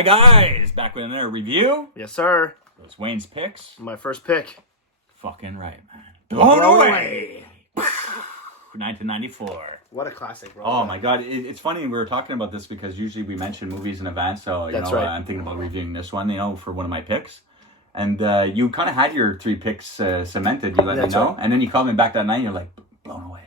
Hi guys, back with another review. Yes, sir. It was Wayne's picks. My first pick. Fucking right, man. Blown away. 1994. What a classic, bro. Oh my god, it's funny we were talking about this because usually we mention movies in advance. So you That's know, right. I'm thinking about reviewing this one, for one of my picks. And you kind of had your 3 picks cemented. You let me know, and then you called me back that night. And you're like, blown away.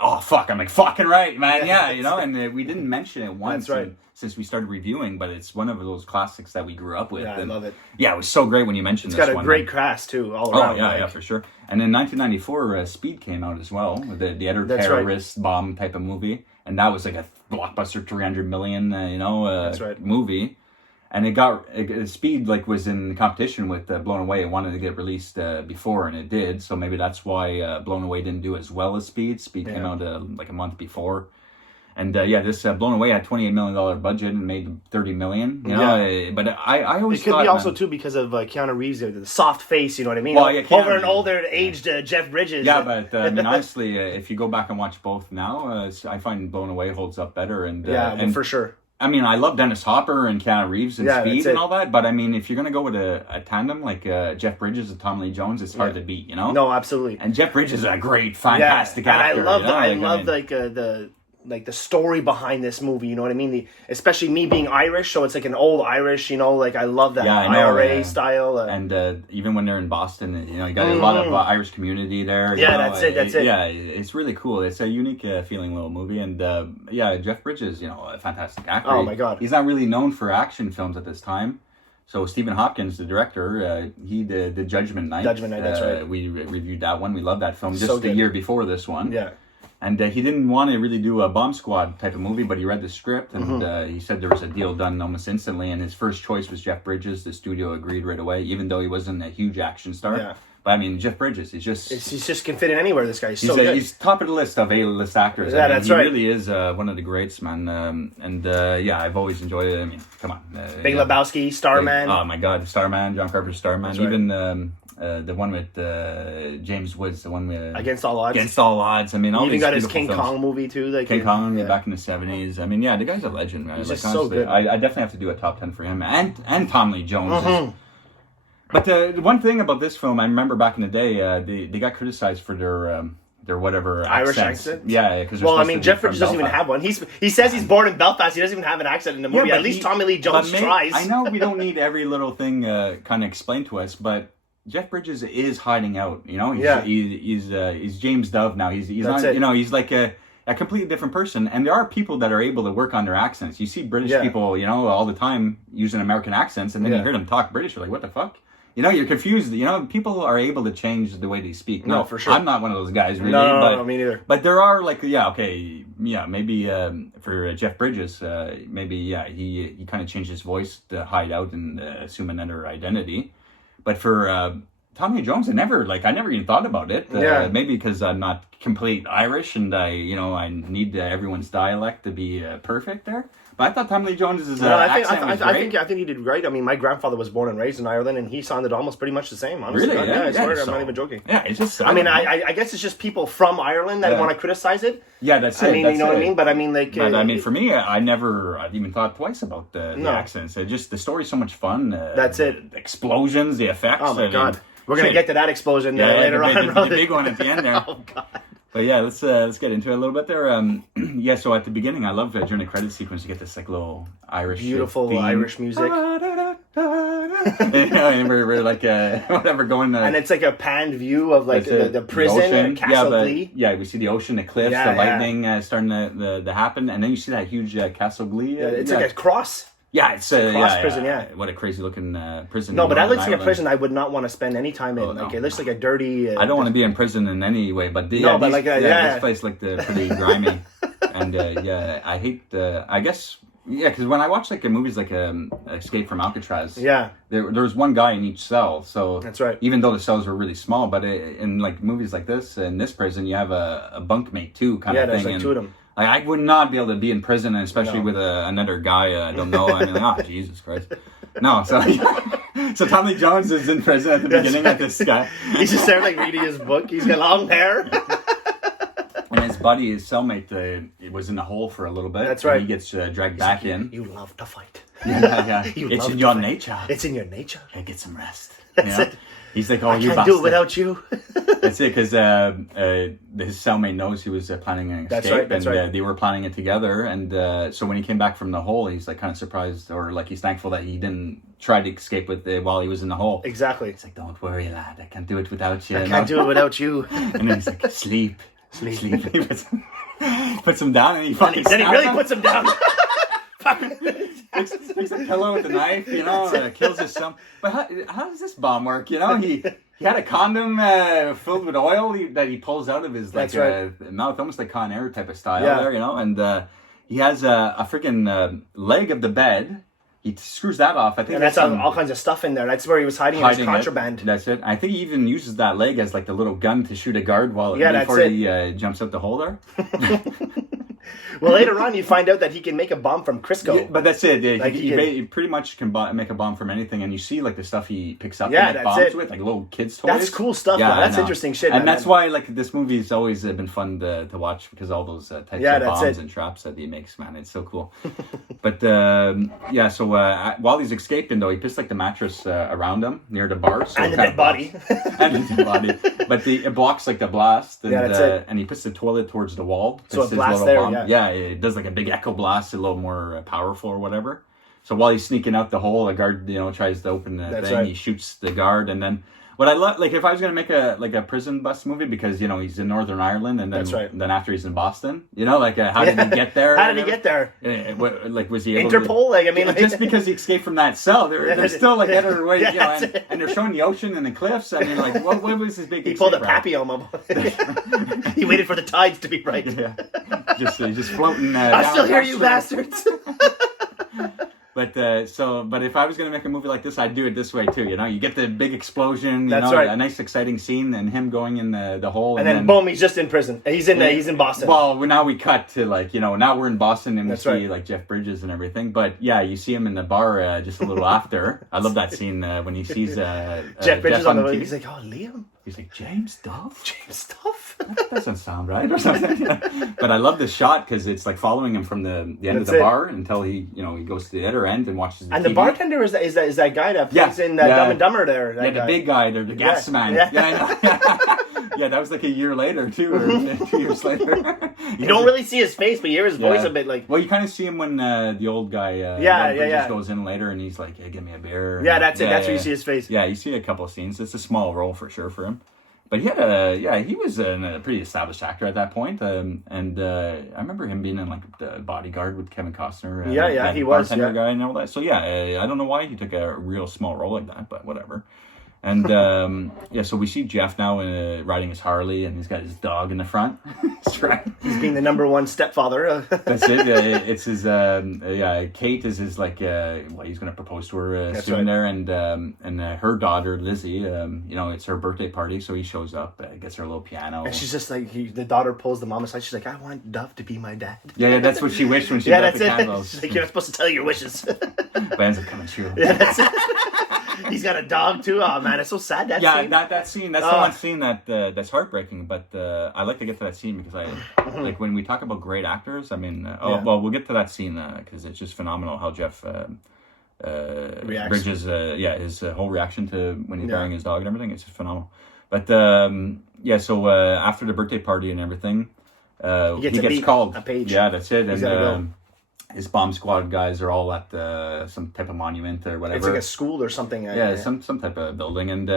Oh fuck! I'm like fucking right, man. Yeah, and we didn't mention it once. That's right. Since we started reviewing, but it's one of those classics that we grew up with. Yeah, I love it. Yeah, it was so great when you mentioned It's this got one. a great cast too, all around. Oh yeah, for sure. And in 1994, Speed came out as well, the other terrorist bomb type of movie, and that was like a blockbuster, 300 million, That's right. movie. And it got Speed was in competition with Blown Away. It wanted to get released before, and it did. So maybe that's why Blown Away didn't do as well as Speed. Speed came out like a month before. And this Blown Away had $28 million budget and made $30 million. You know, but I always it could be also too because of Keanu Reeves, the soft face. You know what I mean? Well, yeah, over an older aged Jeff Bridges. Yeah, but I mean, honestly, if you go back and watch both now, I find Blown Away holds up better. And for sure. I mean, I love Dennis Hopper and Keanu Reeves and Speed and all that, but I mean, if you're gonna go with a tandem like Jeff Bridges and Tommy Lee Jones, it's hard to beat. You know? No, absolutely. And Jeff Bridges is a great, fantastic actor. And I love the story behind this movie, you know what I mean? Especially me being Irish, so it's like an old Irish, I love that IRA style. And even when they're in Boston, you got a lot of Irish community there. That's it. Yeah, it's really cool. It's a unique feeling little movie. And Jeff Bridges, a fantastic actor. Oh my God. He's not really known for action films at this time. So Stephen Hopkins, the director, he did the Judgment Night. Judgment Night, that's right. We reviewed that one. We loved that film just So the year before this one. Yeah. And he didn't want to really do a bomb squad type of movie, but he read the script and he said there was a deal done almost instantly. And his first choice was Jeff Bridges. The studio agreed right away, even though he wasn't a huge action star. Yeah. But I mean, Jeff Bridges, he just can fit in anywewhere. This guy, he's so good. He's top of the list of A-list actors. Yeah, that's right. He really is one of the greats, man. I've always enjoyed it. I mean, come on, Big Lebowski, Starman. Oh my God, Starman, John Carpenter's Starman. That's right. Even the one with James Woods, the one with Against All Odds. Against All Odds. I mean, all he these got his beautiful King films. Kong movie too. King Kong back in the 70s. I mean, the guy's a legend, man. He's just so good. I definitely have to do a top 10 for him and Tom Lee Jones. But the one thing about this film, I remember back in the day, they got criticized for their whatever Irish accents. accent. Yeah, because Jeff Bridges doesn't even have one. He says he's born in Belfast. He doesn't even have an accent in the movie. At least Tommy Lee Jones tries. I know we don't need every little thing kind of explained to us, but Jeff Bridges is hiding out. He's James Dove now. He's not. He's like a completely different person. And there are people that are able to work on their accents. You see British people, all the time using American accents, and then you hear them talk British. You're like, what the fuck? You're confused. People are able to change the way they speak. No, for sure. I'm not one of those guys, really. No, me neither. But there are maybe for Jeff Bridges, he kind of changed his voice to hide out and assume another identity. But for Tommy Lee Jones, I never even thought about it. Maybe because I'm not complete Irish and I need everyone's dialect to be perfect there. But I thought Tommy Lee Jones' accent was great. I think he did great. I mean, my grandfather was born and raised in Ireland, and he sounded almost pretty much the same. Honestly, really? I swear, I'm not even joking. Yeah, it's just. I guess it's just people from Ireland that want to criticize it. Yeah, that's it. I mean, what I mean? But I mean, for me, I never even thought twice about the accents. Just the story's so much fun. That's it. The explosions, the effects. Oh my God. We're going to get to that explosion later on. The big one at the end there. Oh, God. But yeah, let's get into it a little bit there. So at the beginning, I love during the credit sequence, you get this little Irish beautiful theme. Irish music. And we're like, whatever, going... and it's like a panned view of like the prison, Castle Glee. Yeah, we see the ocean, the cliffs, the lightning starting to happen. And then you see that huge Castle Glee. It's like a cross. Yeah, it's a cross prison, What a crazy looking prison. No, but that looks like a prison I would not want to spend any time in. It looks like a dirty... I don't want to be in prison in any way, but this place looked pretty grimy. And I hate I guess... Yeah, because when I watch movies like Escape from Alcatraz, there's one guy in each cell. So that's right. Even though the cells were really small, but in movies like this, in this prison, you have a bunkmate too, kind of thing. Yeah, there's two of them. I would not be able to be in prison, especially with another guy I don't know. I mean, Jesus Christ. No, so Tommy Lee Jones is in prison at the beginning with this guy. He's just there reading his book. He's got long hair. And his cellmate, was in a hole for a little bit. That's right. He gets dragged back in. You love to fight. Yeah. You It's love in to your fight. nature. It's in your nature. Hey, get some rest. That's it. He's like, oh, I you can't bastard. do it without you. That's it, because his cellmate knows he was planning an escape, they were planning it together. And so when he came back from the hole, he's like kind of surprised, or like he's thankful that he didn't try to escape with while he was in the hole. Exactly. He's like, don't worry, lad, I can't do it without you. I can't do it without you. And then he's like, sleep. He puts him down, and he fucking Then he really puts him down. takes a pillow with a knife, kills his son. But how does this bomb work? He had a condom filled with oil that he pulls out of his mouth, almost like Con Air type of style there, and he has a freaking leg of the bed. He screws that off. I think that's all kinds of stuff in there. That's where he was hiding his contraband. That's it. I think he even uses that leg as like the little gun to shoot a guard before he jumps out the hole there. Well, later on, you find out that he can make a bomb from Crisco. Yeah, but that's it. Yeah, he pretty much can make a bomb from anything, and you see like the stuff he picks up and make bombs with, like little kids' toys. That's cool stuff. Yeah, that's interesting shit. And that's why like this movie's always been fun to watch, because all those types of bombs and traps that he makes, man, it's so cool. But so while he's escaping though, he pissed like the mattress around him near the bar, so and the dead body. But it blocks like the blast, and, and he puts the toilet towards the wall, so it blasts there. Yeah, it does like a big echo blast, a little more powerful or whatever. So while he's sneaking out the hole, a guard, tries to open the thing. Right. He shoots the guard, and then what I love, like if I was gonna make a prison bus movie, because he's in Northern Ireland, and then after he's in Boston, how did he get there? How did he get there? Was he able Interpol? Just because he escaped from that cell, they're still like at her way, and they're showing the ocean and the cliffs. I mean, like what was his big? He pulled a papillon. He waited for the tides to be right. Yeah, just floating. I still hear you, bastards. But if I was gonna make a movie like this, I'd do it this way too. You get the big explosion, That's right. a nice exciting scene, and him going in the hole, and then boom, he's just in prison. He's in Boston. Well, now we cut to now we're in Boston, and we see like Jeff Bridges and everything. But yeah, you see him in the bar just a little after. I love that scene when he sees Jeff Bridges on the way. He's like, oh, Liam. He's like, James Duff? James Duff? That doesn't sound right or something. But I love this shot because it's like following him from the end of the bar until he goes to the other end and watches the And TV. the bartender is that guy that plays in Dumb and Dumber there. The big guy, the gas man. Yeah, that was like a year later too, or 2 years later. You don't really see his face, but you hear his voice a bit like... Well, you kind of see him when the old guy goes in later and he's like, hey, give me a beer. Yeah, that's it. That's where you see his face. Yeah, you see a couple of scenes. It's a small role for sure for him. But he was a pretty established actor at that point, and I remember him being in like The Bodyguard with Kevin Costner. He was bartender guy and all that. So I don't know why he took a real small role like that, but whatever. And so we see Jeff now riding his Harley, and he's got his dog in the front. That's right. He's being the number one stepfather. That's it. It's his. Kate is his like. He's going to propose to her soon there, and her daughter Lizzie. It's her birthday party, so he shows up, gets her a little piano, and she's just like the daughter pulls the mom aside. She's like, I want Duff to be my dad. Yeah, that's what she wished when she lit the candles. She's like, you're not supposed to tell your wishes. But ends up coming true. Yeah, that's it. He's got a dog too. Oh man, it's so sad. That scene. That scene. That's the one scene that's heartbreaking. But I like to get to that scene because I like when we talk about great actors. I mean, we'll get to that scene because it's just phenomenal how Jeff Bridges, his whole reaction to when he's burying his dog and everything. It's just phenomenal. But so after the birthday party and everything, he gets called. A page. Yeah, that's it. And his bomb squad guys are all at some type of monument or whatever. It's like a school or something. Some type of building, and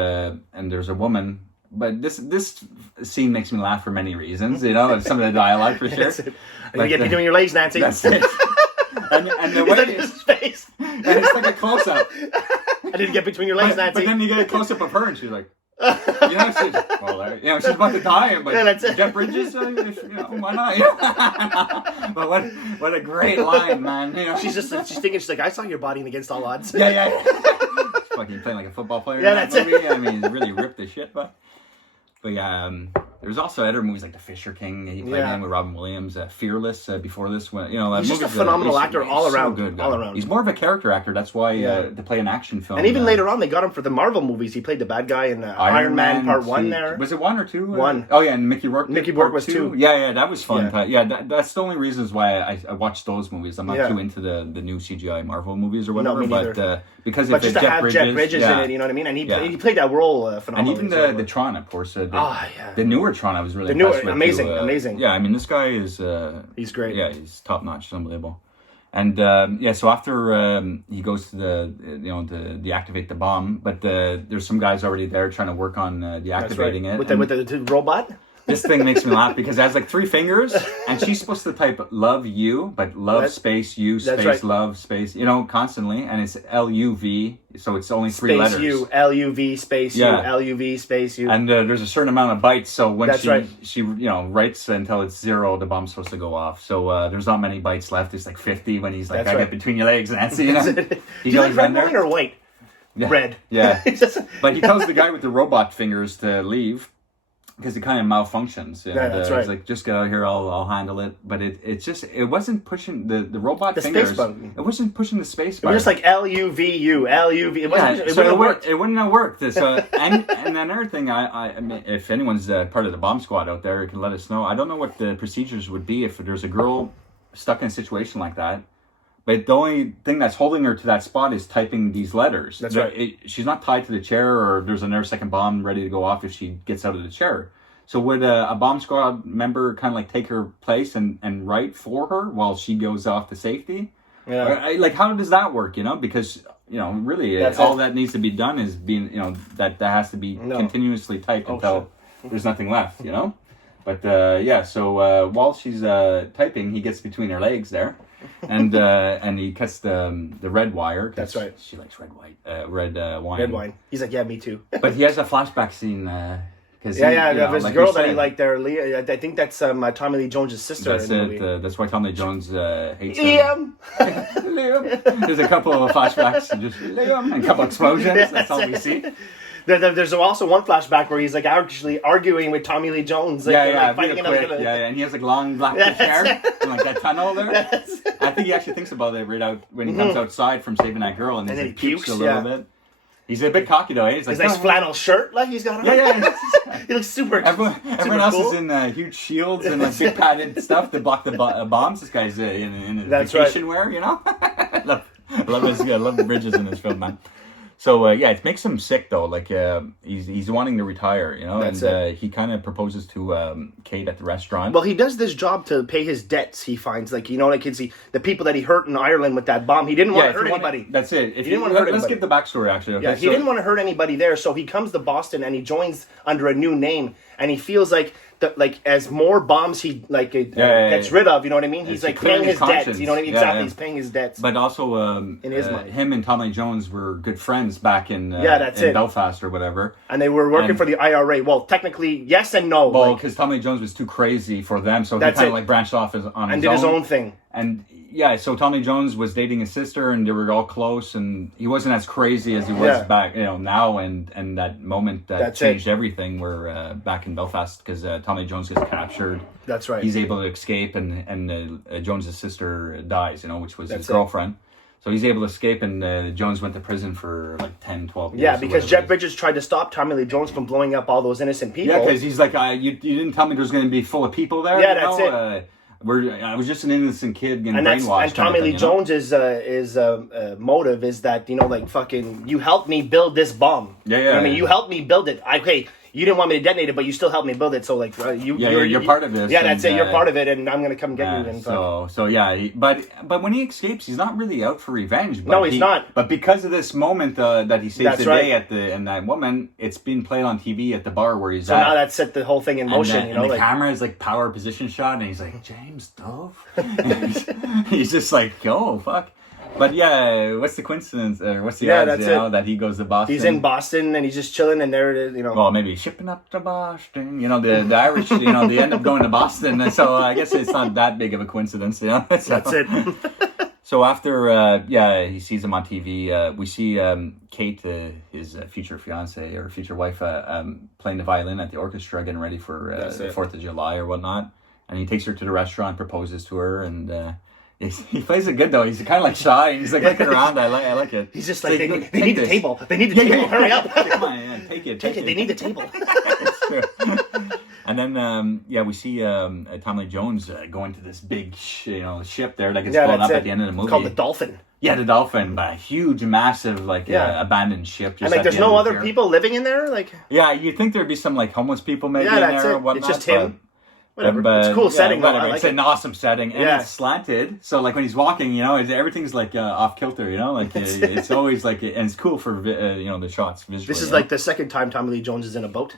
there's a woman. But this scene makes me laugh for many reasons. Some of the dialogue for sure. You get between your legs, Nancy. That's it. and the way his face, and it's like a close up. I didn't get between your legs, Nancy. But then you get a close up of her, and she's like. She's about to die, but Jeff Bridges, why not? But what a great line, man. She's thinking, I saw your body in Against All Odds. Yeah. Fucking playing like a football player. Yeah, that's movie. it. I mean, he's really ripped the shit, but There's also other movies like The Fisher King. He played in with Robin Williams. Fearless before this one. He's just a phenomenal actor all around. So good, all around. He's more of a character actor. That's why to play an action film. And even later on, they got him for the Marvel movies. He played the bad guy in Iron Man Part 1 there. Was it 1 or 2? 1. Oh, yeah, and Mickey Rourke. Mickey Rourke was 2. Yeah, that was fun. That's the only reasons why I watched those movies. I'm not too into the new CGI Marvel movies or whatever. No, me neither. But because just to have Jeff Bridges in it, you know what I mean? And he played that role phenomenally. And even the Tron, of course. The newer Tron, I was really impressed with. Amazing. Yeah, I mean, this guy is... he's great. Yeah, he's top-notch. It's unbelievable. And so after he goes to the activate the bomb, but there's some guys already there trying to work on deactivating it. With the robot? This thing makes me laugh because it has like 3 fingers, and she's supposed to type love you, but love space you space love space, constantly, and it's LUV, so it's only 3 letters. Space you, LUV space you, LUV space you. And there's a certain amount of bytes, so when she writes until it's 0, the bomb's supposed to go off. So there's not many bytes left. It's like 50 when he's like, I get between your legs, Nancy. Do you like red wine or white? Yeah. Red. Yeah. But he tells the guy with the robot fingers to leave. Because it kind of malfunctions. That's right. It's like, just get out here, I'll handle it. But it wasn't pushing the robot fingers. Space button. It wasn't pushing the space bar. It was just like LUVU, LUV. It wouldn't have worked. So, and another thing, I mean, if anyone's part of the bomb squad out there, you can let us know. I don't know what the procedures would be if there's a girl stuck in a situation like that. But the only thing that's holding her to that spot is typing these letters. That's right. She's not tied to the chair, or there's another second bomb ready to go off if she gets out of the chair. So would a bomb squad member kind of like take her place and write for her while she goes off to safety? Yeah. Like, how does that work, Because, really, that needs to be done is being, that has to be continuously typed until there's nothing left, But, so while she's typing, he gets between her legs there. And he cuts the red wire. That's right. She likes red wine. Red wine. He's like, yeah, me too. But he has a flashback scene. There's a girl that he liked there. Leah, I think that's Tommy Lee Jones' sister. That's it. That's why Tommy Lee Jones hates Liam. Liam. There's a couple of flashbacks, and just Liam, and a couple explosions. That's all we see. There's also one flashback where he's like actually arguing with Tommy Lee Jones. Fighting and he has like long black hair and like that tunnel there. I think he actually thinks about it right out when he comes outside from saving that girl, and then he pukes a little bit. He's a bit cocky though. He's like, his nice flannel shirt, like he's got on. Yeah. He looks super. Everyone else is in huge shields and like big padded stuff to block the bombs. This guy's in vacation wear, I love the Bridges in this film, man. So it makes him sick though. Like he's wanting to retire, he kind of proposes to Kate at the restaurant. Well, he does this job to pay his debts. He finds the people that he hurt in Ireland with that bomb. He didn't want to hurt anybody. That's it. He didn't want to hurt anybody. Let's give the backstory actually. Okay? He didn't want to hurt anybody there, so he comes to Boston and he joins under a new name, and he feels like as more bombs he gets rid of, you know what I mean? He's like paying his debts, you know what I mean? Exactly, he's paying his debts. But also, in his mind, him and Tommy Lee Jones were good friends back in Belfast or whatever, and they were working for the IRA. Well, technically, yes and no. Well, because Tommy Lee Jones was too crazy for them, so he kind of like branched off on his own and did his own thing. And so Tommy Lee Jones was dating his sister, and they were all close, and he wasn't as crazy as he was back, now, and that moment that changed everything. Where back in Belfast, because Tommy Lee Jones gets captured. That's right. He's able to escape, and Jones's sister dies, which was his girlfriend. So he's able to escape, and Jones went to prison for like 10, 12 years. Yeah, because Jeff Bridges tried to stop Tommy Lee Jones from blowing up all those innocent people. Yeah, because he's like, you didn't tell me there's going to be full of people there. Yeah, that's it. I was just an innocent kid getting brainwashed. And Tommy Lee Jones' motive is that you helped me build this bomb. Yeah. I mean, you helped me build it. Okay, you didn't want me to detonate it, but you still helped me build it. So you're part of this. Yeah, that's it. You're part of it, and I'm gonna come get you. And but when he escapes, he's not really out for revenge. But no, he's not. But because of this moment that he saves the day and that woman, it's been played on TV at the bar where he's at. So now that set the whole thing in motion. And the camera is like power position shot, and he's like, James Dove. He's just like, oh fuck. But what's the coincidence? What's the odds, that he goes to Boston? He's in Boston and he's just chilling, and there it is, Well, maybe shipping up to Boston. The Irish, they end up going to Boston, and so I guess it's not that big of a coincidence, That's it. So after, he sees him on TV. We see Kate, his future fiance or future wife, playing the violin at the orchestra, getting ready for the 4th of July or whatnot. And he takes her to the restaurant, proposes to her, and he plays it good though. He's kind of like shy. He's like looking around. I like it. He's just like, they need the table. They need the table. Hurry up. Come on, take it. They need the table. It's true. And then, we see Tommy Lee Jones going to this big, ship there that gets blown up at the end of the movie. It's called the Dolphin. Yeah, the Dolphin, but a huge, massive, abandoned ship. And there's no other people living in there, like. Yeah, you'd think there'd be some homeless people maybe in there or whatnot. It's just him. Whatever. It's a cool setting. Whatever. It's an awesome setting, and it's slanted. So like when he's walking, everything's like off kilter. Like it's always like, and it's cool for the shots visually. This is like the second time Tommy Lee Jones is in a boat.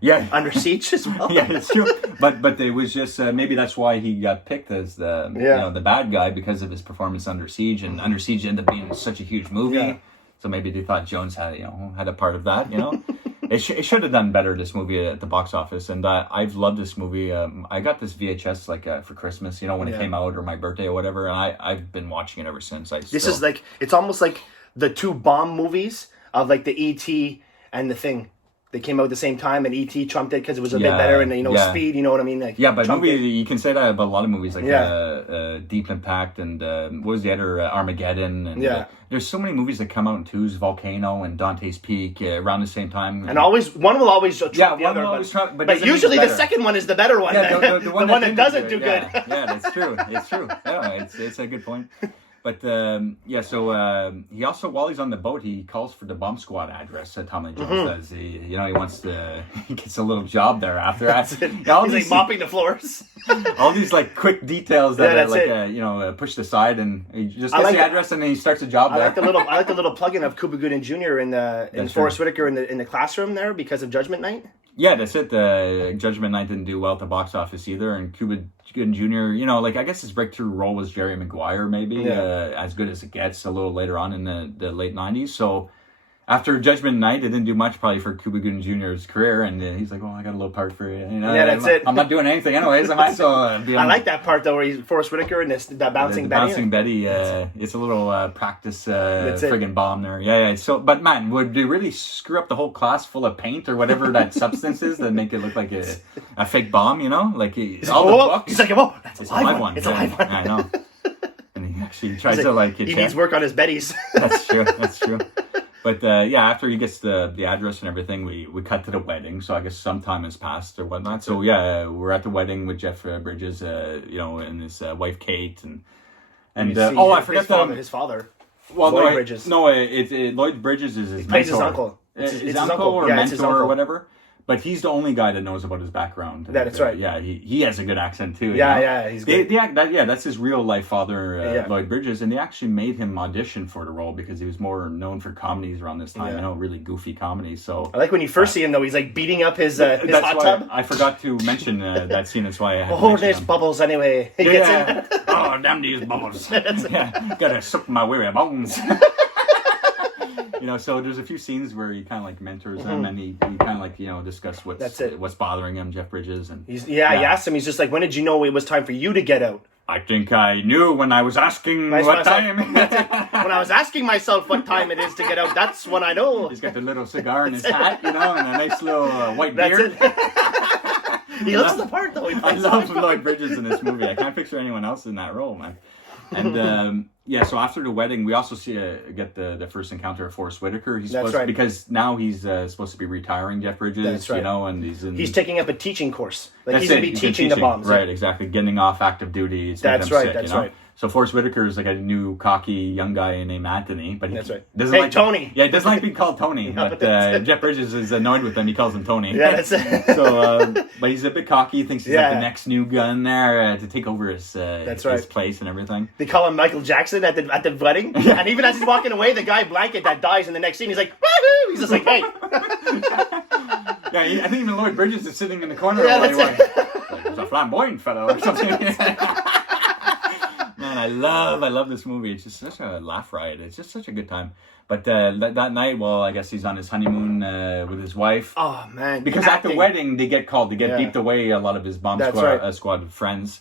Yeah, under siege as well. Yeah, it's true. But it was just maybe that's why he got picked as the the bad guy, because of his performance Under Siege, and Under Siege ended up being such a huge movie. Yeah. So maybe they thought Jones had a part of that. It should have done better, this movie, at the box office. And I've loved this movie. I got this VHS for Christmas, when it came out, or my birthday or whatever. And I've been watching it ever since. This is like, it's almost like the two bomb movies of like the E.T. and The Thing. They came out at the same time, and E.T. trumped it because it was a bit better, and speed. You know what I mean? Like, but you can say that about a lot of movies, like Deep Impact, and what was the other, Armageddon, and there's so many movies that come out in twos, Volcano and Dante's Peak, around the same time, and one will always trump the other, but usually the second one is the better one. Yeah, the one that doesn't do good. Yeah, that's true. It's true. Yeah, it's a good point. But, so he also, while he's on the boat, he calls for the bomb squad address, Tommy Lee Jones does. He wants he gets a little job there after. He's like mopping the floors. All these, quick details that pushed aside, and he just gets the address, and then he starts a job there. I like the little plug-in of Cuba Gooding Jr. in Forrest Whitaker in the classroom there because of Judgment Night. Yeah, that's it. Judgment Night didn't do well at the box office either, and Cuba Gooding Jr., I guess his breakthrough role was Jerry Maguire, maybe, as good as it gets, a little later on in the late 90s. So after Judgment Night, it didn't do much probably for Cuba Gooding Jr.'s career, and he's like, well, I got a little part for you. That's it. I'm not doing anything anyways, am I? So I like that part, though, where he's Forrest Whitaker and that Bouncing Betty. Bouncing Betty, it's a little practice friggin' bomb there. Yeah. So, but man, would they really screw up the whole class full of paint or whatever that substance is that make it look like a fake bomb, Like, all the books. He's like, oh, that's a live one. It's a live one. I know. And he actually tries to, he needs work on his Bettys. That's true. But after he gets the address and everything, we cut to the wedding. So I guess some time has passed or whatnot. So we're at the wedding with Jeff Bridges, and his wife Kate, and I forgot his father. Well, Lloyd Bridges. No, Lloyd Bridges is his mentor. Plays his uncle. It's his uncle or mentor or whatever. But he's the only guy that knows about his background. That's right. Yeah, he has a good accent too. Yeah, he's good. That's his real life father, Lloyd Bridges, and they actually made him audition for the role because he was more known for comedies around this time. Really goofy comedies. So I like when you first see him though. He's like beating up his hot tub. I forgot to mention that scene. That's why I had. There's bubbles anyway. He gets in. Oh, damn these bubbles! Gotta suck my weary bones. So there's a few scenes where he kind of mentors him, and he kind of discuss what's bothering him, Jeff Bridges, and he asked him. He's just like, when did you know it was time for you to get out? I think I knew when I was asking what time. When I was asking myself what time it is to get out, that's when I know. He's got the little cigar in his hat, and a nice little white beard. He looks the part though. I love Lloyd Bridges in this movie. I can't picture anyone else in that role, man. And so after the wedding, we also get the first encounter of Forrest Whitaker. Because now he's supposed to be retiring, Jeff Bridges. That's right. And he's taking up a teaching course. He's going to be teaching the bombs. Right, exactly. Getting off active duty. That's right. So Forrest Whitaker is like a new cocky young guy named Anthony, but Tony. Yeah, he doesn't like being called Tony. But Jeff Bridges is annoyed with him. He calls him Tony. Yeah, that's it. But he's a bit cocky. He thinks he's like the next new gun there to take over his place and everything. They call him Michael Jackson at the wedding, and even as he's walking away, the guy Blanket that dies in the next scene, he's like, woohoo! He's just like, hey. I think even Lloyd Bridges is sitting in the corner. He's a flamboyant fellow or something. Man, I love this movie. It's just such a laugh riot. It's just such a good time. But that night, I guess he's on his honeymoon with his wife. Oh, man. Because at the wedding, they get called. They get beeped away, a lot of his bomb squad friends.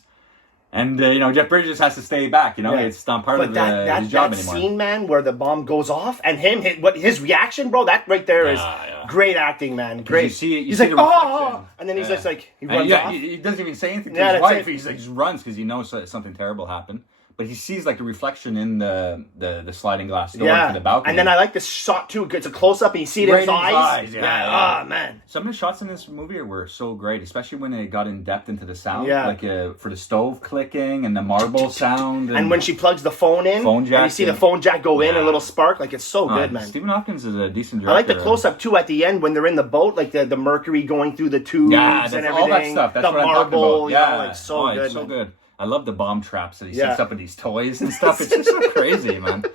And Jeff Bridges has to stay back. It's not part of his job that anymore. Scene, man, where the bomb goes off and his reaction, bro. That right there is great acting, man. Great. He's like, the oh, and then he's just like he runs off. He doesn't even say anything to his wife. He's like just runs because he knows something terrible happened. But he sees like the reflection in the sliding glass door to the balcony. And then I like this shot too. It's a close up and you see it in his eyes. Yeah. Oh man. Some of the shots in this movie were so great, especially when they got in depth into the sound. Yeah. Like for the stove clicking and the marble sound. And when she plugs the phone in, and you see the phone jack go in, a little spark. Like it's so good, man. Stephen Hopkins is a decent director. I like the close up too at the end when they're in the boat, like the mercury going through the tubes and everything. All that stuff. That's the what marble, I'm talking about. it's so good. It's so good. I love the bomb traps that he sets up with these toys and stuff. It's just so crazy, man.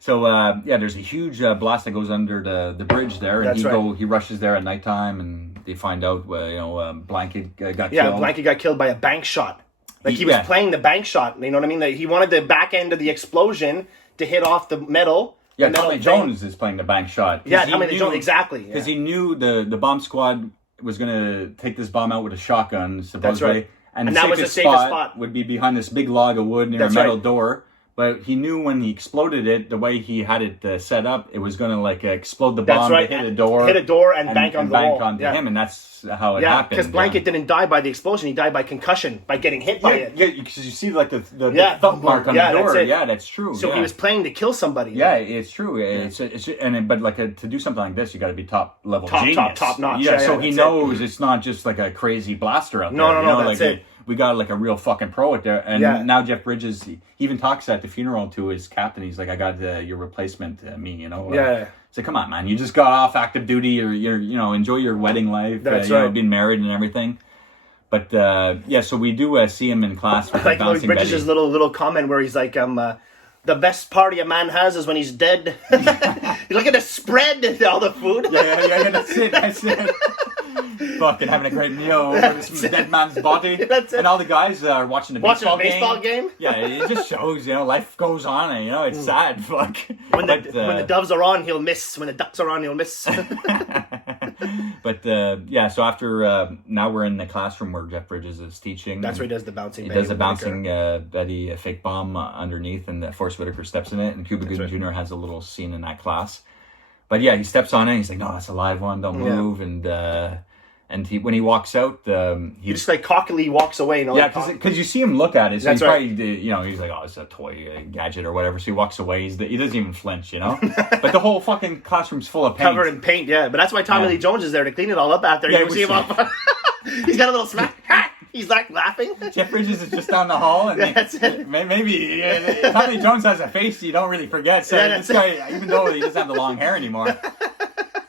So, there's a huge blast that goes under the bridge there. And he rushes there at nighttime and they find out, Blanket got killed. Yeah, Blanket got killed by a bank shot. Like he was playing the bank shot. You know what I mean? Like, he wanted the back end of the explosion to hit off the metal. Yeah, Tommy Jones is playing the bank shot. Yeah, Tommy Jones, exactly. Because he knew the bomb squad was going to take this bomb out with a shotgun, supposedly. That's right. And the that was the safest spot. Would be behind this big log of wood near a metal door. But he knew when he exploded it, the way he had it set up, it was going to explode the bomb, hit a door, and bank on the wall. Onto him, and that's how it happened. Because Blanket didn't die by the explosion; he died by concussion, by getting hit by it. Yeah, because you see the thump mark on the door. That's true. So he was playing to kill somebody. Yeah, it's true. To do something like this, you got to be top level genius, top notch. Yeah, so he knows it's not just like a crazy blaster out there. No, that's it. We got like a real fucking pro out there, and now Jeff Bridges he even talks at the funeral to his captain. He's like, "I got your replacement, me." So come on, man, you just got off active duty. You're enjoy your wedding life. That's right. Being married and everything. But so we do see him in class with like bouncing Bridges' Betty. little comment where he's like, the best party a man has is when he's dead. You look at the spread, all the food. Yeah, that's it. Fucking having a great meal over this dead man's body. That's it. And all the guys are watching the baseball game. Yeah, it just shows, life goes on and, it's sad. Fuck. When the doves are on, he'll miss. When the ducks are on, he'll miss. But, so after, now we're in the classroom where Jeff Bridges is teaching. That's where he does the bouncing Betty. He does the bouncing Betty, a fake bomb underneath, and Forrest Whitaker steps in it, and Cuba Gooding Jr. has a little scene in that class. But yeah, he steps on it, and he's like, no, that's a live one, don't move, and when he walks out, he just cockily walks away. Because you see him look at it. So he's probably, he's like, oh, it's a toy gadget or whatever. So he walks away. He doesn't even flinch, But the whole fucking classroom's full of paint. Covered in paint, yeah. But that's why Tommy Lee Jones is there to clean it all up after. Yeah, you see him up. He's got a little smack. He's like laughing. Jeff Bridges is just down the hall, and that's it. Maybe Tommy Lee Jones has a face you don't really forget. So this guy, even though he doesn't have the long hair anymore.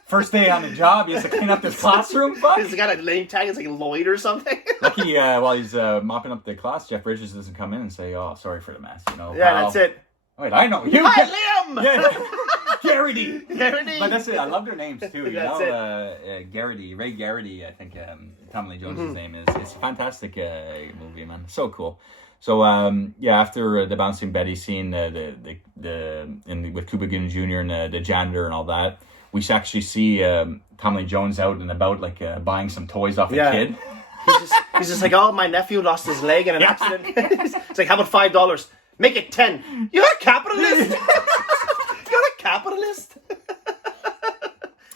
First day on the job, he has to clean up this classroom. Fuck. He's got a name tag. It's like Lloyd or something. Lucky while he's mopping up the class, Jeff Bridges doesn't come in and say, "Oh, sorry for the mess." Yeah, that's it. Wait, I know you. Hi, Liam. Yeah. Garrity. Garrity. But that's it. I love their names too. That's it. Garrity, Ray Garrity. I think Tommy Lee Jones' name is. It's a fantastic movie, man. So cool. So after the bouncing Betty scene, with Cuba Gooding Jr. and the janitor and all that. We actually see Tommy Lee Jones out and about, buying some toys off a kid. He's just like, oh, my nephew lost his leg in an accident. It's like, how about $5? Make it 10. You're a capitalist. You're a capitalist.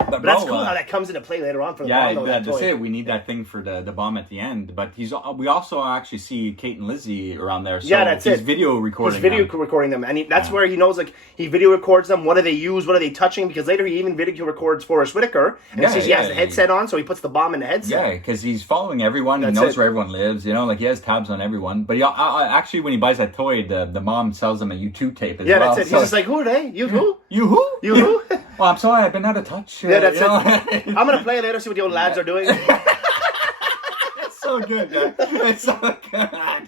But that's cool how that comes into play later on for the bomb. Yeah, that's it. We need that thing for the bomb at the end. But we also actually see Kate and Lizzie around there. So that's he's video recording recording them. And that's where he knows, he video records them. What do they use? What are they touching? Because later he even video records Forrest Whitaker. And he sees he has the headset on, so he puts the bomb in the headset. Yeah, because he's following everyone. He knows where everyone lives. He has tabs on everyone. But actually, when he buys that toy, the mom sells him a U2 tape as well. Yeah, that's it. He's just like, who are they? You who? You who? You who? Well, I'm sorry, I've been out of touch. Yeah, that's it. I'm going to play it later, see what the old lads are doing. It's so good, man. It's so good. I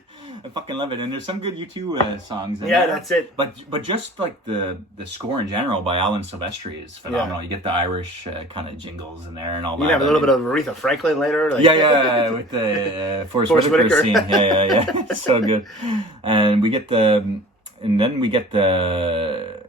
fucking love it. And there's some good U2 songs in there. That's it. But just the score in general by Alan Silvestri is phenomenal. You get the Irish kind of jingles in there and all that. You have a little bit of Aretha Franklin later. With the Forrest Whitaker scene. Yeah. It's so good. And then we get the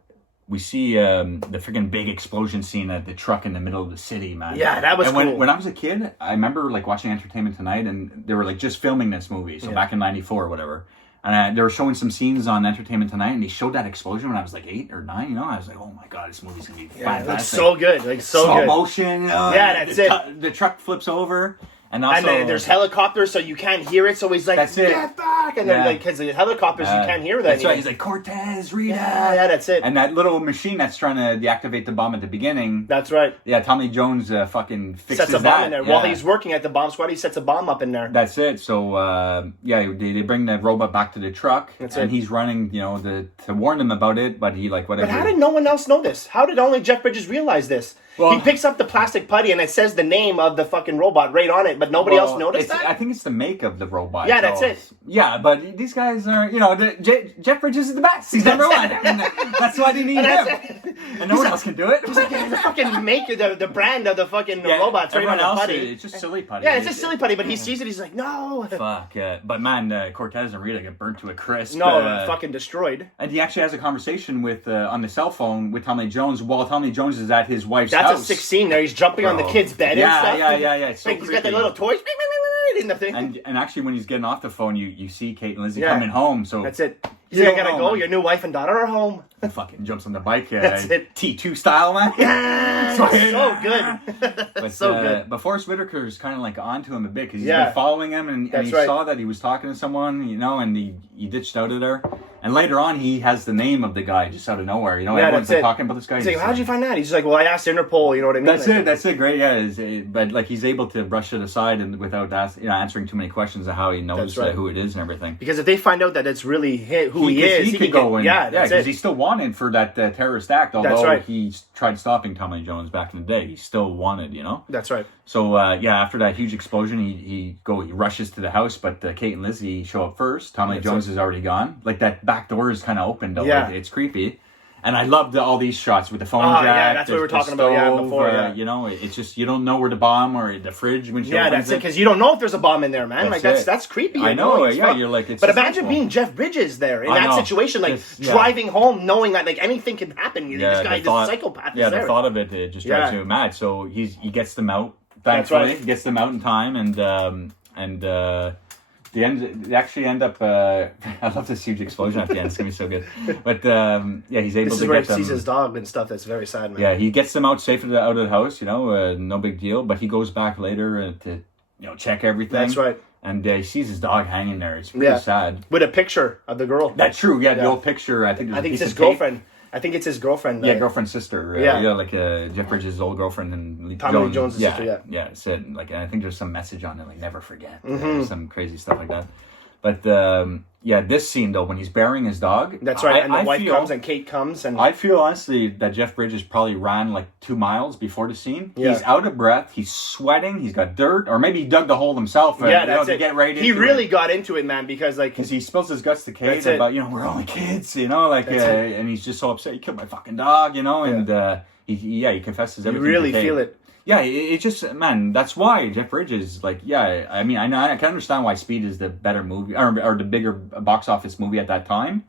we see the freaking big explosion scene at the truck in the middle of the city, man. Yeah, that was cool. When I was a kid, I remember like watching Entertainment Tonight, and they were like just filming this movie. So back in '94 or whatever. And they were showing some scenes on Entertainment Tonight, and they showed that explosion when I was like 8 or 9. You know, I was like, "Oh my god, this movie's gonna be fantastic!" Like so good, like so slow good. motion. Yeah, that's it. The truck flips over, and also then there's helicopters, so you can't hear it. So he's like, That's it. "Get back!" And then like, because the helicopters, you can't hear that. That's right. He's like, "Cortez, Rita." Yeah, that's it. And that little machine that's trying to deactivate the bomb at the beginning. That's right. Yeah, Tommy Jones fucking fixes Sets a bomb that. in there. Yeah. While he's working at the bomb squad, he sets a bomb up in there. That's it. So they bring the robot back to the truck, and he's running, you know, to warn them about it. But he like whatever. But how did no one else know this? How did only Jeff Bridges realize this? Well, he picks up the plastic putty and it says the name of the fucking robot right on it, but nobody else noticed that? I think it's the make of the robot. Yeah, that's it. Yeah, but these guys are, you know, Jeff Bridges is the best. He's number one. And that's why they need him. And no one else can do it. He's like, the fucking make, the brand of the fucking robots right on the putty. It's just silly putty. Yeah, it's just silly putty, but he sees it, he's like, no. Fuck. But man, Cortez and Rita get burnt to a crisp. No, fucking destroyed. And he actually has a conversation with on the cell phone with Tommy Jones while Tommy Jones is at his wife's house. That's a sick scene there. He's jumping on the kid's bed and stuff. Yeah. It's so like, he's got the little toys in the thing. And actually, when he's getting off the phone, you see Kate and Lizzie coming home. So that's it. He's like, I gotta go. Your new wife and daughter are home. He fucking jumps on the bike. That's it. T2 style, man. Yeah, so good. But, so good. But Forrest Whitaker's kind of like onto him a bit because he's been following him, and he saw that he was talking to someone, you know, and he ditched out of there. And later on, he has the name of the guy just out of nowhere. You know, everyone's been talking about this guy. He's like, how'd you find that? He's like, well, I asked Interpol. You know what I mean? That's it. Great. Yeah. But like, he's able to brush it aside and without answering too many questions of how he knows who it is and everything. Because if they find out that it's really who he is, he could go in. Yeah, because he's still wanted for that terrorist act. Although he tried stopping Tommy Jones back in the day, he's still wanted. You know. That's right. So after that huge explosion, he rushes to the house, but Kate and Lizzie show up first. Tommy Jones is already gone. Like that back door is kind of open though. Yeah. Like, it's creepy. And I loved all these shots with the phone jack. Yeah, that's what we were talking about before. You know, it's just, you don't know where the bomb or the fridge when she opens that's it, because you don't know if there's a bomb in there, man. That's creepy. I know, you're like, it's but imagine being Jeff Bridges there in that situation, like driving home, knowing that like anything can happen. This guy, this psychopath is there. Yeah, the thought of it just drives you mad. So he gets them out. Thankfully, he gets them out in time, and they actually end up. I love this huge explosion at the end. It's gonna be so good. But he's able to get them. This is where he sees his dog and stuff. That's very sad, man. Yeah, he gets them out safe out of the house. You know, no big deal. But he goes back later to check everything. That's right. And he sees his dog hanging there. It's pretty sad. With a picture of the girl. That's true. Yeah, the old picture. I think it's his girlfriend. I think it's his girlfriend. Yeah, girlfriend's sister. Like Jeff Bridges' old girlfriend and Tommy Jones' sister. Yeah. It's it. Like, and I think there's some message on it, like never forget, some crazy stuff like that. But this scene though, when he's burying his dog, that's right. And the wife comes and Kate comes, and I feel honestly that Jeff Bridges probably ran like 2 miles before the scene. Yeah. He's out of breath. He's sweating. He's got dirt, or maybe he dug the hole himself. That's to it. Get right. He really got into it, man, because he spills his guts to Kate about we're only kids, and he's just so upset. You killed my fucking dog, and he confesses everything. You really feel it. Yeah, it just, man, that's why Jeff Bridges, I mean, I can understand why Speed is the better movie, or the bigger box office movie at that time.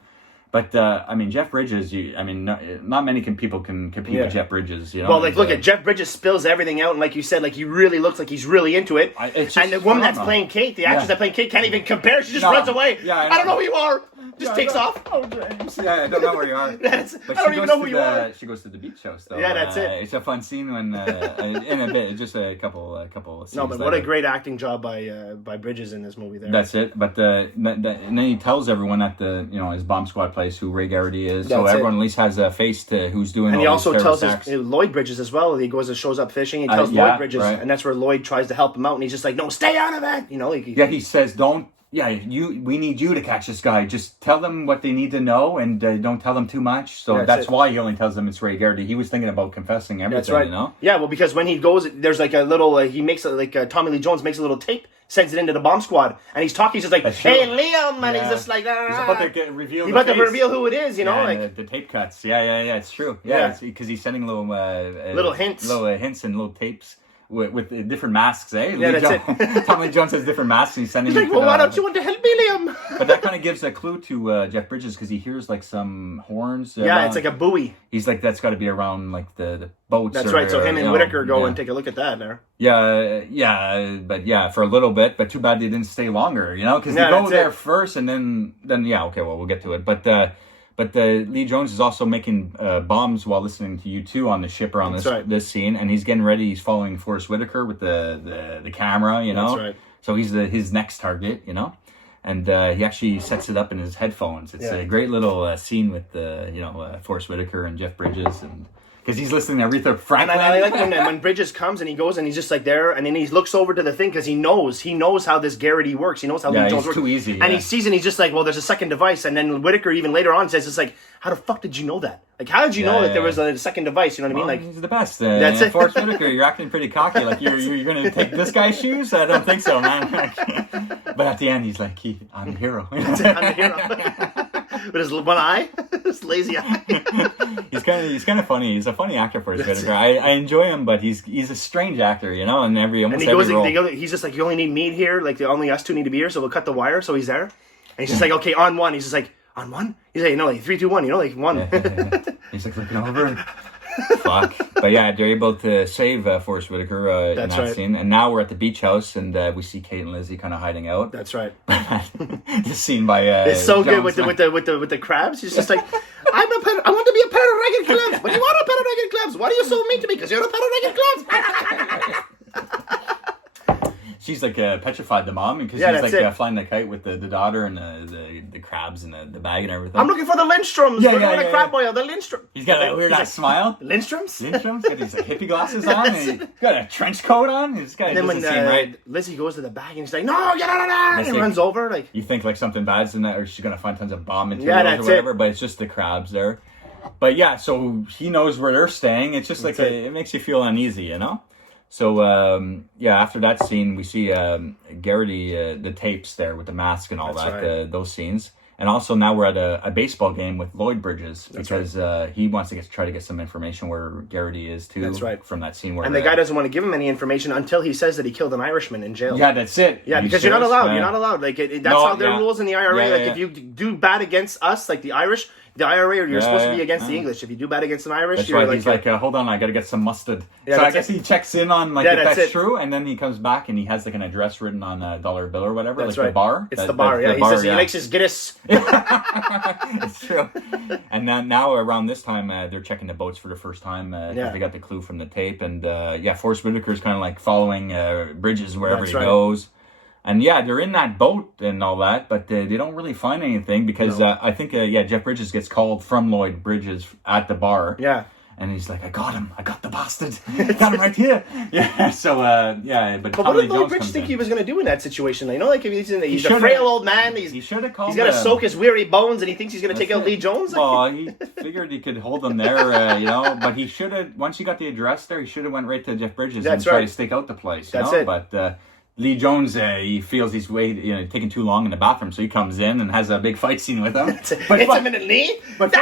But, I mean, Jeff Bridges, not many people can compete with Jeff Bridges, Well, look at Jeff Bridges spills everything out, and like you said, he really looks like he's really into it. And the woman that's playing Kate, the actress that's playing Kate, can't even compare. She just runs away. Yeah, I don't know who you are. Just takes off. Oh, James. Yeah, I don't know where you are. I don't even know who you are. She goes to the beach house, though. Yeah, that's it. It's a fun scene when, in a bit, just a couple scenes. No, but what a great acting job by Bridges in this movie there. That's it. But and then he tells everyone at his bomb squad place who Ray Garrity is. So everyone at least has a face to who's doing. And he also tells Lloyd Bridges as well. He goes and shows up fishing. He tells Lloyd Bridges, and that's where Lloyd tries to help him out, and he's just like, "No, stay out of it." He says, "Don't." Yeah, we need you to catch this guy. Just tell them what they need to know, and don't tell them too much. So that's why he only tells them it's Ray Garrity. He was thinking about confessing everything. That's right. Yeah, well, because when he goes, there's like a little. He makes Tommy Lee Jones makes a little tape, sends it into the bomb squad, and he's talking. He's just like, "Hey, Liam," and he's just like, He's about to reveal. He's about to reveal who it is. The tape cuts. Yeah. It's true. Yeah, because he's sending little hints, and little tapes with the different masks, eh? Yeah, that's it. Tommy Jones has different masks, and he's sending. He's like, well, why don't you want to help me, Liam? But that kind of gives a clue to Jeff Bridges because he hears like some horns. Yeah, it's like a buoy. He's like, that's got to be around like the boats. That's right. So him and Whitaker go and take a look at that there. Yeah, but yeah, for a little bit. But too bad they didn't stay longer, because they go there first, and then yeah, okay, well, we'll get to it. But Lee Jones is also making bombs while listening to U2 on the ship around this scene, and he's getting ready. He's following Forrest Whitaker with the camera, That's right. So he's his next target, and he actually sets it up in his headphones. It's a great little scene with Forrest Whitaker and Jeff Bridges, and because he's listening to Aretha Franklin. And I like when Bridges comes and he goes and he's just like there, and then he looks over to the thing because he knows how this Garrity works. He knows how Lee Jones works. Too easy. And he sees and he's just like, well, there's a second device. And then Whitaker even later on says, it's like, how the fuck did you know that? Like, how did you know that there was a second device? You know what I mean? Like, he's the best. That's it. Forrest Whitaker, you're acting pretty cocky. Like you're going to take this guy's shoes? I don't think so, man. But at the end, he's like, I'm the hero. That's it, I'm the hero. With his one eye, his lazy eye. He's kind of funny. He's a funny actor, Forrest Whitaker. I enjoy him, but he's a strange actor, and every role. He's just like, you only need me here. Like only us two need to be here, so we'll cut the wire. So he's there, and he's just like, okay, on one. He's just like, on one. He's like, like 3, 2, 1. Like one. Yeah. He's like looking over. Fuck. But yeah, they're able to save Forrest Whitaker in that scene. And now we're at the beach house, and we see Kate and Lizzie kind of hiding out. That's right. This scene by it's so Jones, good with the crabs. He's just like, I want to be a pair of ragged clubs. But you want a pair of ragged clubs? Why are you so mean to me? Because you're a pair of ragged clubs. She's like petrified, the mom, because she's like flying the kite with the daughter and the crabs and the bag and everything. I'm looking for the Lindstroms. The crab boy, the Lindstrom. He's got a weird ass smile. Lindstroms? Lindstroms? Got these hippie glasses on. And he's got a trench coat on. He's got. And then when Lizzie goes to the bag and he's like, "No, get out of there!" And runs over. Like you think like something bad's in that, or she's gonna find tons of bomb materials or whatever. But it's just the crabs there. But yeah, so he knows where they're staying. It's just like it makes you feel uneasy, So, after that scene, we see Garrity, the tapes there with the mask and all those scenes. And also now we're at a baseball game with Lloyd Bridges because he wants to try to get some information where Garrity is too. That's right. From that scene where the guy doesn't want to give him any information until he says that he killed an Irishman in jail. Yeah, that's it. Yeah, because you're not allowed. You're not allowed. Like that's how their rules in the IRA. If you do bad against us, like the Irish. The IRA, you're supposed to be against the English. If you do bad against an Irish, you're he's like, hold on, I got to get some mustard. So I guess he checks in on if that's true, and then he comes back and he has like an address written on a dollar bill or whatever, that's like the bar. It's the bar, yeah. He says he likes his Guinness. It's true. And then now around this time, they're checking the boats for the first time because they got the clue from the tape. And Forrest Whitaker's kind of like following Bridges wherever he goes. And they're in that boat and all that, but they don't really find anything because I think Jeff Bridges gets called from Lloyd Bridges at the bar. Yeah. And he's like, I got him. I got the bastard. Got him right here. Yeah. So, But what did Lloyd Bridges think he was going to do in that situation? Like if he's a frail old man. He should have called. He's got to soak his weary bones, and he thinks he's going to take out Lee Jones. Well, he figured he could hold them there, But he should have. Once he got the address there, he should have went right to Jeff Bridges and tried to stake out the place. That's it. But. Lee Jones, he feels he's taking too long in the bathroom, so he comes in and has a big fight scene with him. It's a minute, Lee. But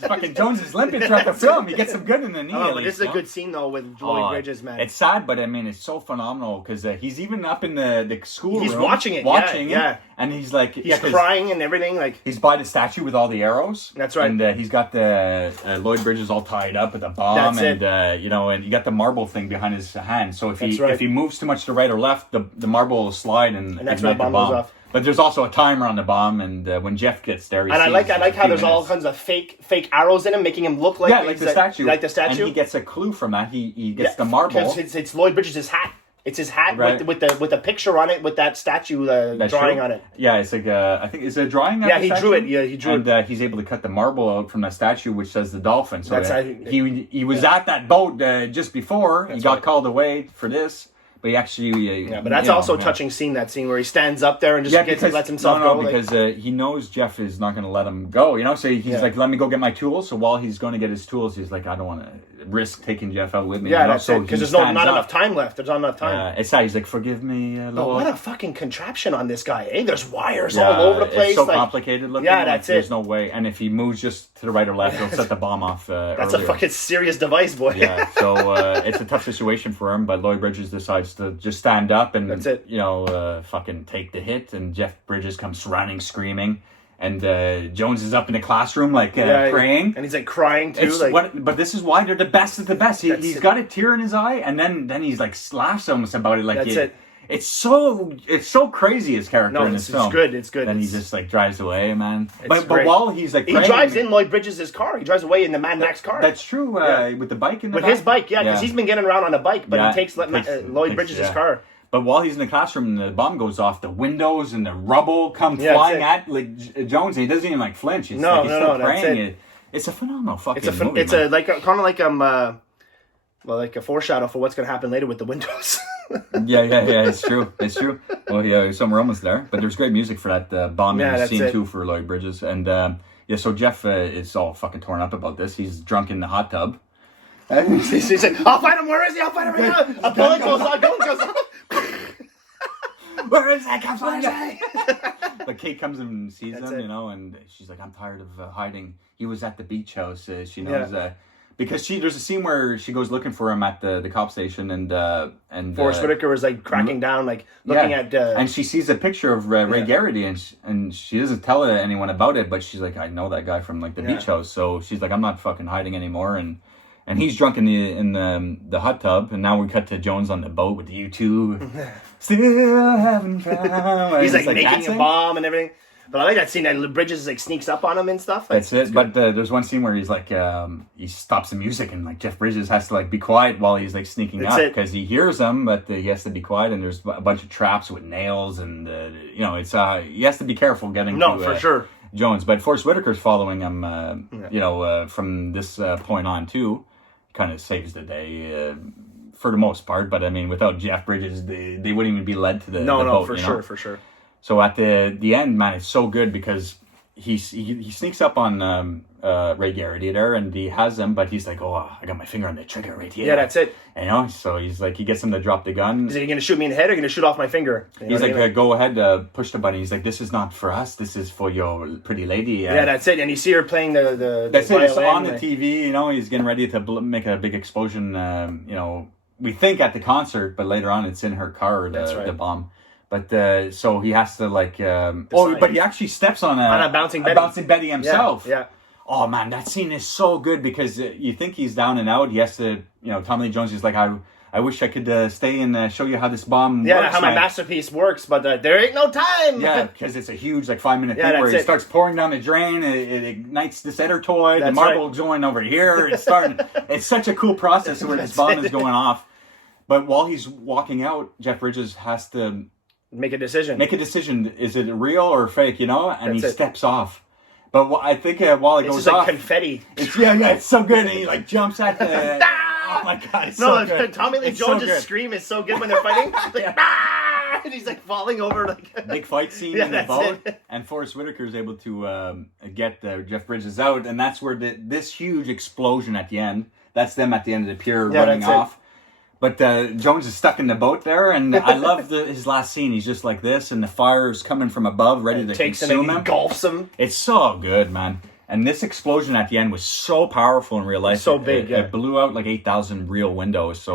fucking Jones is limping throughout the film. He gets him good in the knee. Oh, but this is a good scene though with Lloyd Bridges, man. It's sad, but I mean, it's so phenomenal because he's even up in the school room. He's watching it, and he's like, he's crying and everything. Like he's by the statue with all the arrows. That's right. And he's got the Lloyd Bridges all tied up with a bomb, and and you got the marble thing behind his hand. So if he moves too much to the right or left, the marble will slide and that's when the bomb goes off. But there's also a timer on the bomb, and when Jeff gets there, I like how there's all kinds of fake arrows in him, making him look like the statue. Like the statue. And he gets a clue from that. He gets the marble. Because it's Lloyd Bridges' hat. It's his hat with the picture on it with that statue drawing on it. Yeah, it's like I think it's a drawing. Yeah, he drew it. Yeah, he drew it. And he's able to cut the marble out from that statue, which says the dolphin. So he was at that boat just before he got called away for this. But he actually... but that's also a touching scene, that scene where he stands up there and just lets himself go. Because he knows Jeff is not going to let him go, So he's like, let me go get my tools. So while he's going to get his tools, he's like, I don't want to risk taking Jeff out with me. Yeah, you know? that's so it. Because there's not enough time left. There's not enough time. It's sad. He's like, forgive me, Lord. But what a fucking contraption on this guy, eh? There's wires all over the place. It's so complicated looking. Yeah, that's There's no way. And if he moves just to the right or left, he'll set the bomb off That's earlier. a fucking serious device, boy. Yeah, so it's a tough situation for him, but Lloyd Bridges decides to just stand up and, That's it. fucking take the hit, and Jeff Bridges comes running, screaming. And Jones is up in the classroom, praying. And he's like crying too. But this is why they're the best of the best. He's got a tear in his eye, and then he's like laughs almost about it. Like that's it. It's so crazy, his character in this film. It's good. Then he just like drives away, man. But great. while he's like praying, he drives in Lloyd Bridges' car. He drives away in the Mad Max car. That's true. With the bike in the with back? his bike, because he's been getting around on a bike, but he takes Lloyd Bridges' car. But while he's in the classroom and the bomb goes off, the windows and the rubble come flying at Jones, and he doesn't even flinch. He's still praying. It's a phenomenal fucking movie. It's kind of like a foreshadow for what's going to happen later with the windows. yeah. It's true. Well, yeah, somewhere almost there. But there's great music for that bombing scene too for Lloyd Bridges, and so Jeff is all fucking torn up about this. He's drunk in the hot tub. He's like, I'll find him. Where is he? I'll find him right now. A bullet goes off. Where is that? Come find me. But Kate comes and sees him, and she's like, I'm tired of hiding. He was at the beach house. She knows because there's a scene where she goes looking for him at the cop station, and Forrest Whitaker was like cracking down, like looking at. And she sees a picture of Ray Garrity, and she doesn't tell anyone about it, but she's like, I know that guy from like the beach house, so she's like, I'm not fucking hiding anymore, and he's drunk in the hot tub, and now we cut to Jones on the boat with the U2. Still haven't found. He's like making a bomb and everything. But I like that scene that Bridges like sneaks up on him and stuff. That's it. But there's one scene where he's like, he stops the music, and like Jeff Bridges has to like be quiet while he's like sneaking up because he hears them, but he has to be quiet. And there's a bunch of traps with nails, and it's he has to be careful getting for sure. Jones. But Forrest Whitaker's following him, from this point on too. Kind of saves the day for the most part, but I mean, without Jeff Bridges, they wouldn't even be led to the boat. For sure. So at the end, man, it's so good because he sneaks up on Ray Garrity there, and he has him, but he's like, oh, I got my finger on the trigger right here. Yeah, that's it. So he's like, he gets him to drop the gun. Is he going to shoot me in the head or going to shoot off my finger? He's like, go ahead, push the button. He's like, this is not for us. This is for your pretty lady. Yeah, that's it. And you see her playing the that's violin. It's on the TV. He's getting ready to make a big explosion. We think at the concert, but later on, it's in her car. The bomb. But so he has to but he actually steps on a bouncing Betty himself. Yeah. Oh man, that scene is so good because you think he's down and out. He has to, Tommy Lee Jones is like, I wish I could stay and show you how this bomb works. Yeah, how my masterpiece works, but there ain't no time. Yeah, because it's a huge 5-minute thing where it starts pouring down the drain. It ignites this other toy. The marble's going over here. It's starting. It's such a cool process where this bomb is going off. But while he's walking out, Jeff Bridges has to make a decision. Is it real or fake? And he steps off. But I think while it goes off, confetti. It's so good. And he jumps at the. Oh my god! It's so good. Tommy Lee Jones' scream is so good when they're fighting. And he's falling over big fight scene in the boat. And Forrest Whitaker is able to get Jeff Bridges out, and that's where this huge explosion at the end. That's them at the end of the pier running off. But Jones is stuck in the boat there, and I love his last scene. He's just like this, and the fire is coming from above, ready to consume him. Engulfs him. It's so good, man. And this explosion at the end was so powerful in real life. So big, It blew out 8,000 real windows. So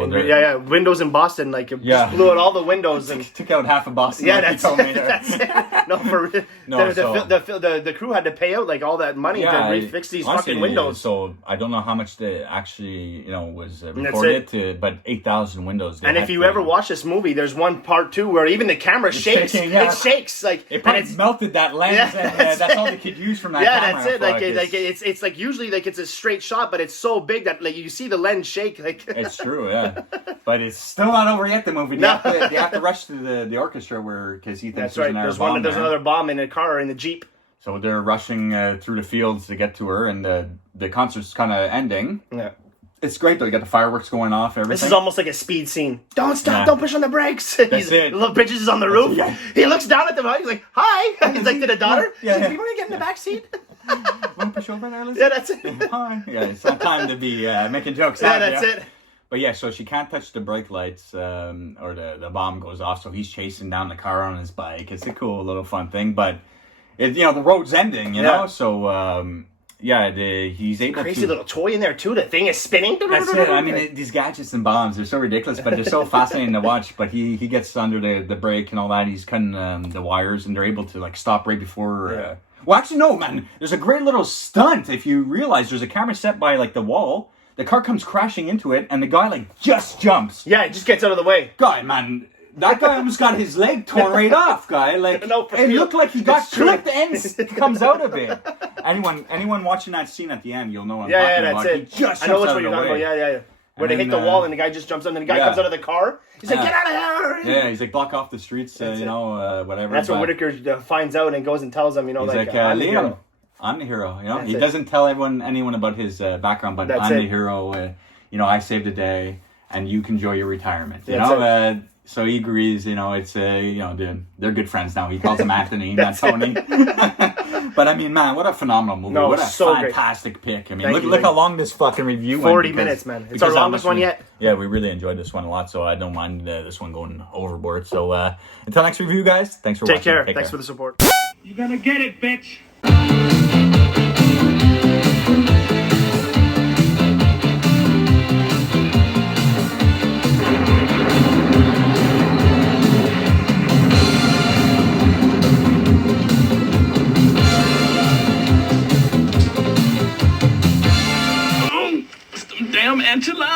windows in Boston, just blew out all the windows and took out half of Boston. Yeah, that's it. No, for real. The crew had to pay out all that money to refix these fucking windows. So I don't know how much they actually was recorded but 8,000 windows. And if you ever watch this movie, there's one part too where even the camera shakes. It shakes it probably melted that lens, and that's all they could use from that camera. Yeah, that's it. It's usually it's a straight shot, but it's so big that you see the lens shake. It's true, yeah. But it's still not over yet. The movie. They have to rush to the orchestra because he thinks there's another bomb in a car in the Jeep. So they're rushing through the fields to get to her, and the concert's kind of ending. Yeah. It's great though. You got the fireworks going off. Everything. This is almost like a speed scene. Don't stop! Don't push on the brakes. That's it. Little Bridges is on the roof. He looks down at the He's like, "Hi." He's like to the daughter. He's like, "You want to get in the back seat?" Want to push over there, Liz? Yeah, that's it. Hi. Yeah, it's not time to be making jokes. Yeah, that's it. But yeah, so she can't touch the brake lights, or the bomb goes off. So he's chasing down the car on his bike. It's a cool little fun thing, but the road's ending, you know. So he's able Crazy to. little toy in there too. The thing is spinning. That's it. I mean, these gadgets and bombs, they're so ridiculous, but they're so fascinating to watch. But he gets under the brake and all that. He's cutting the wires, and they're able to like stop right before. Well, actually, no, man. There's a great little stunt. If you realize there's a camera set by like the wall. The car comes crashing into it, and the guy, like, just jumps. Yeah, he just gets out of the way. Guy, man, that guy almost got his leg torn right off, guy. Like, it looked like he got clipped and comes out of it. Anyone watching that scene at the end, you'll know what I'm talking about. It. He just jumps I know which out one of you're the talking way. about. Yeah. Where they hit the wall, and the guy just jumps up, and then the guy comes out of the car. He's like, get out of here! Yeah, he's like, block off the streets, whatever. And that's when Whitaker finds out and goes and tells him, he's like Liam, I'm the hero. He doesn't tell anyone about his background, but I'm the hero. I saved the day, and you can enjoy your retirement. So he agrees. It's they're good friends now. He calls him Anthony, not Tony. But I mean, man, what a phenomenal movie! No, what a fantastic pick. I mean, look how long this fucking review went. 40 minutes, man. It's our longest one yet. Yeah, we really enjoyed this one a lot, so I don't mind this one going overboard. So until next review, guys. Thanks for watching. Take care. Thanks for the support. You gonna get it, bitch. Damn enchilada.